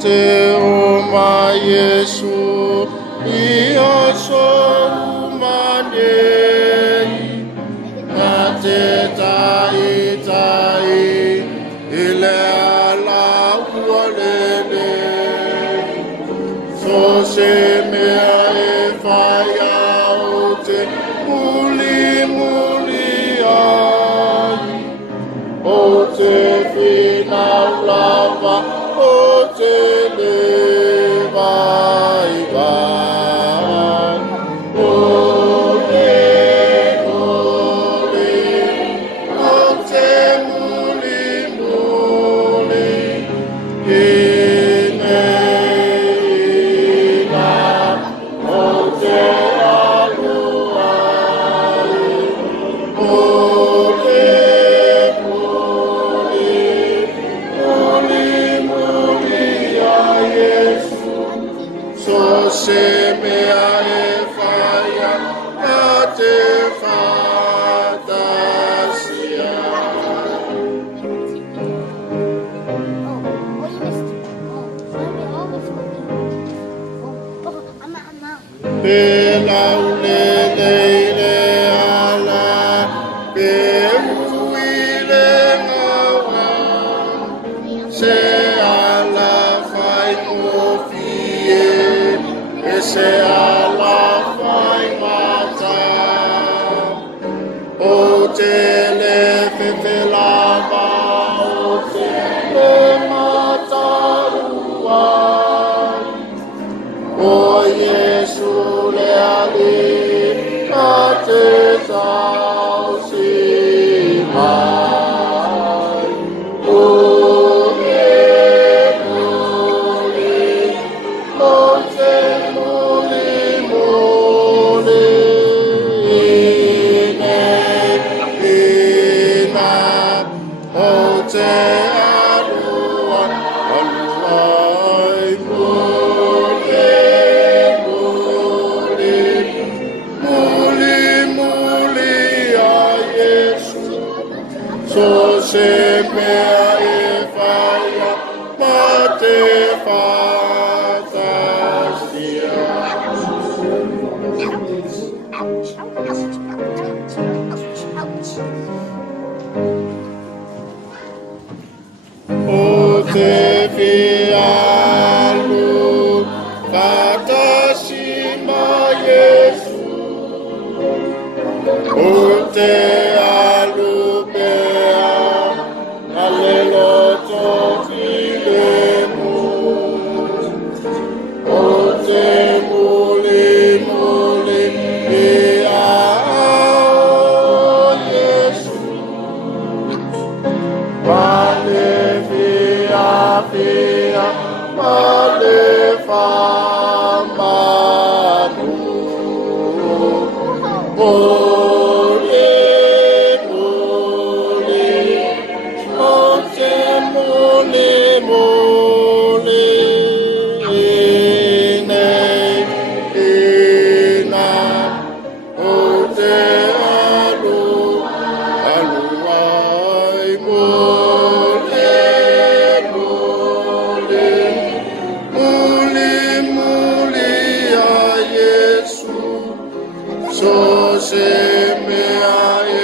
te oma Yesu ioso umane na te tai ile ala uolele so se mea e faya o te muli ai o te fina lava o te leva i vai o te muli ineina o te aluai o te so se mea e faia a te fantasia. Pe laulele ala, pe uile ngawa, se ala fai kofie, se ala fai mata o te le fefelava o te le matarua o Yesu le ali a te tausi mai o so se mea e faia ma te fantasia. O te fialu fantasima Yesu o te alu Alelo tofilemu o te muli e a Yesu vale fia vale famanu so se mea e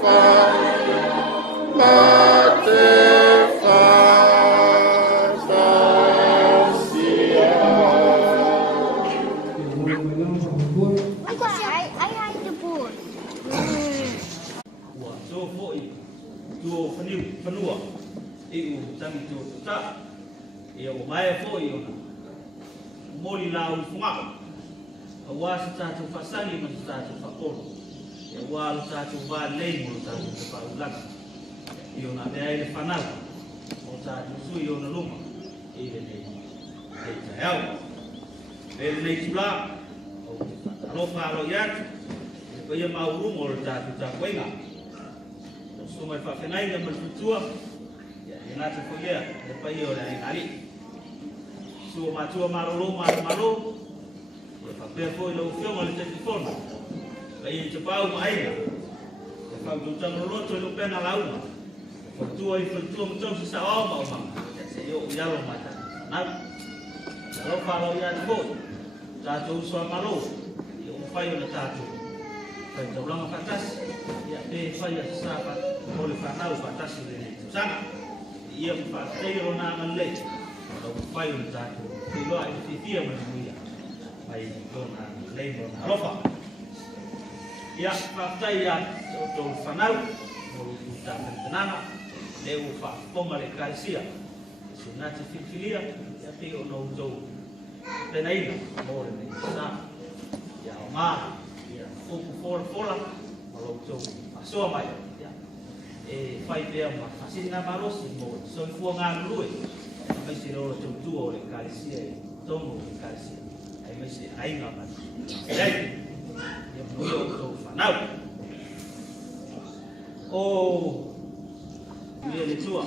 faia ma te fantasia. I like the board. So foi tu fanua e o tangi tu ta e o mai foi ona moli la u funga wa sa tu fasani ma sa tu fakolo e wa sa tu va lei mo sa tu fa ulang e ona te ai le fanal o sa tu sui ona luma e le tau le tula o ro fa lo yat e pa ia mau rumo o sa tu ta wenga so mai fa fenai na tua ya ina te foi e pa ia o le ali so ma tua marolo Pea foi lo fioma le telefona. Kai te pau mai. Te pau tu tang lo to lo pena lauma. Tu ai tu mo tau sa o ma. Se yo ya lo mata. whanau. Alo whalo ia ni boi. Tātou soa malo. Ia o whai o na tātou. Whai taulanga whatasi. Ia te whai a sāpa. O le whanau whatasi le sanga. Ia mi whateiro nā malei. Tau whai o na tātou. Te loa i te fia manuia. Mai tōna leimo na alofa. Ia whaftai ia o tō whanau. O tā tanana. Le o whafonga le kaisia. Se nāti whiwhiria. Ia te o nau tau. Tēnā ina, mōre nei sā. Ia o mā, ia whoku whola, ma lau tau asoa mai. E whai pēr ma whasina marosi mō soi fua ngā nurue. Mai se roro tau tua o le kāresia e tono o le kāresia. Ai mai se ainga mani. Iai, ia mui o tau whanau. O, ia le tua,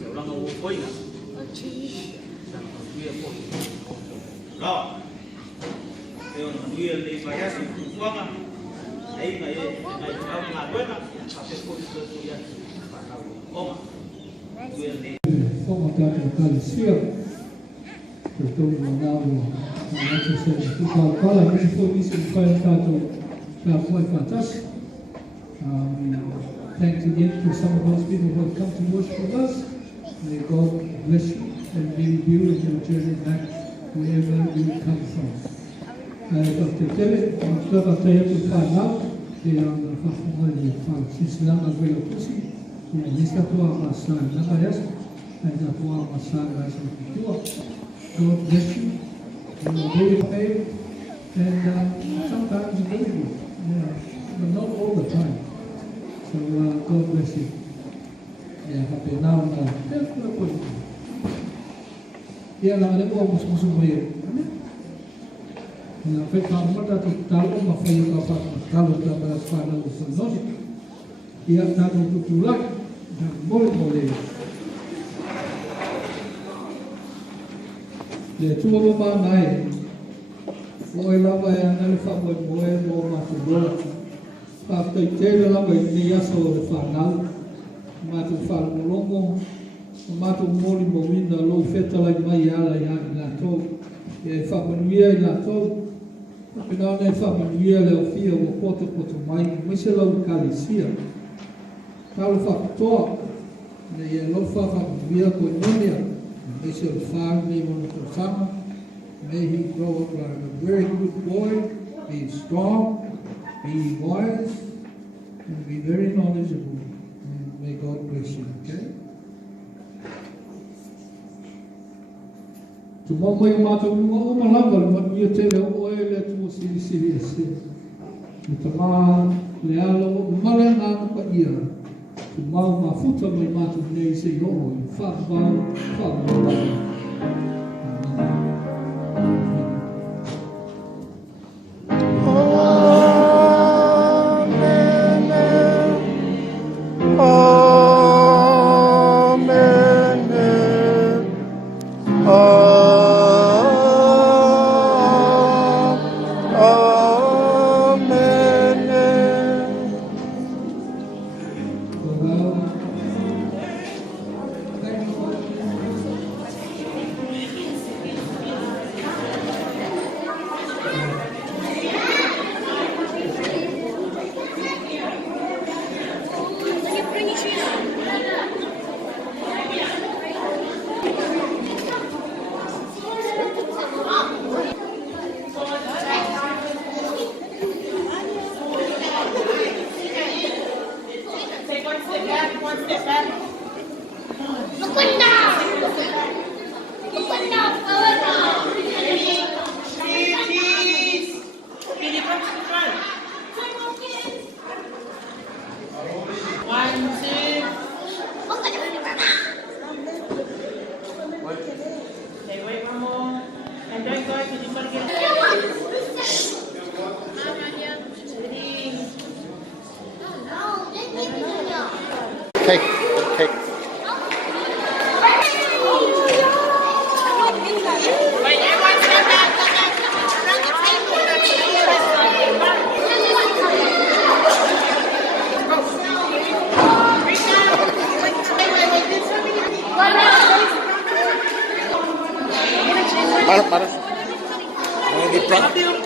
ia uranga o koina. Ia pōi. Rā, e o nuia le vaiasi kukuanga, e inga e ngai tau ngā ruenga, a te pōi tō ia whanau onga. Nuia le. Forma tātou kāresia, te tōru o ngāru, a atu se tukau kala, nisi fōi isi whai tātou kā whai whātasi. Thanks again to some of those people who have come to worship with us. May God bless you and be with you in your journey back wherever you come from. Dr. David, Dr. Tayapu Whanau, te ang whafonga i whakisilanga wela pusi, te nista tua masā nangayas, e na tua masā nangayas o tua. God bless you. You are very paid, and sometimes very good, but not all the time. So God bless you. Yeah, happy now. Yeah, lang ada ko musuh mo yun. Na fe kamata tu talo ma fe ka pa talo ta ba sa na usunod. Iya ta tu tulak na mole. Le tu mo ba nai. Foi lá vai na fa mo mo ma tu do. Pa te te la vai ni ya so le fa na. Ma tu fa longo. Ma tu moli mo mina lo feta la mai ala ya na to. E fa manuia na to. Pena ne fa manuia le fia o poto mai. Me se lo kalesia. Talo fa to. Ne ye lo fa manuia ko nonia. Me se lo fa me mo to sama. May he grow up like a very good boy, be strong, be wise, and be very knowledgeable. And may God bless you, okay? Tomorrow you might have more malanga, but you tell the oil to serious. Tomorrow, Lealo, Malana, but here. Tomorrow, my foot of my mouth of Nay say, oh, Father. Cake. Paras. Maybe prank.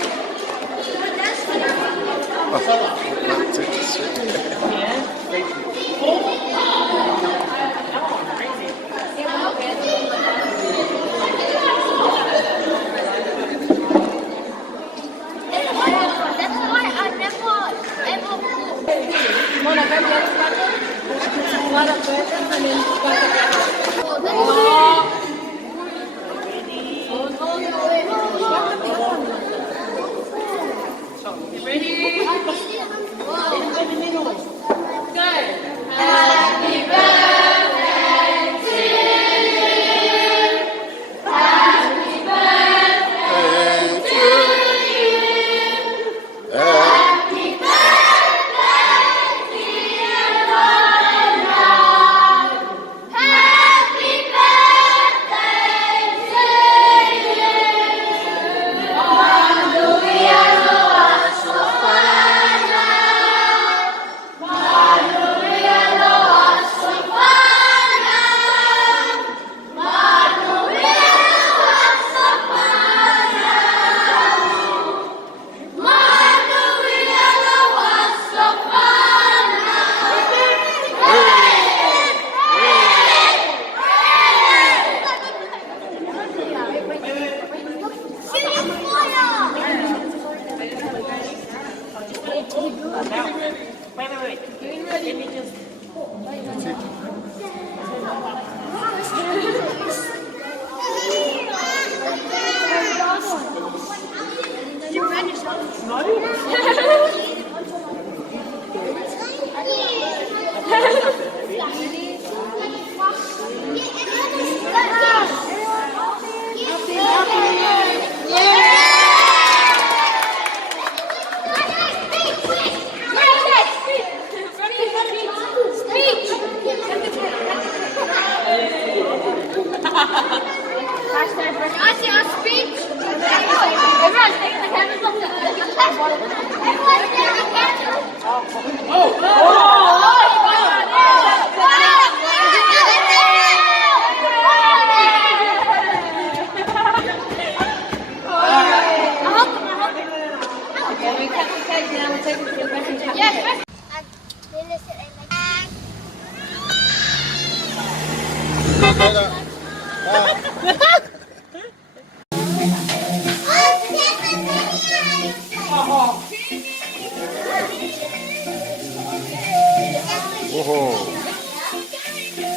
Whoa.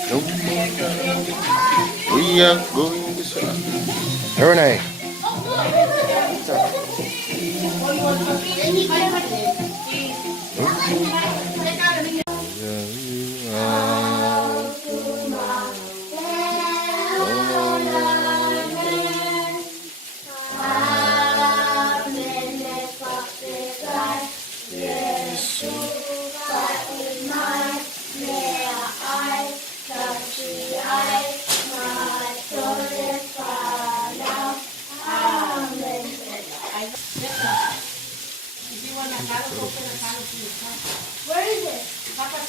No more time. We are going to start. Very nice. Where is it?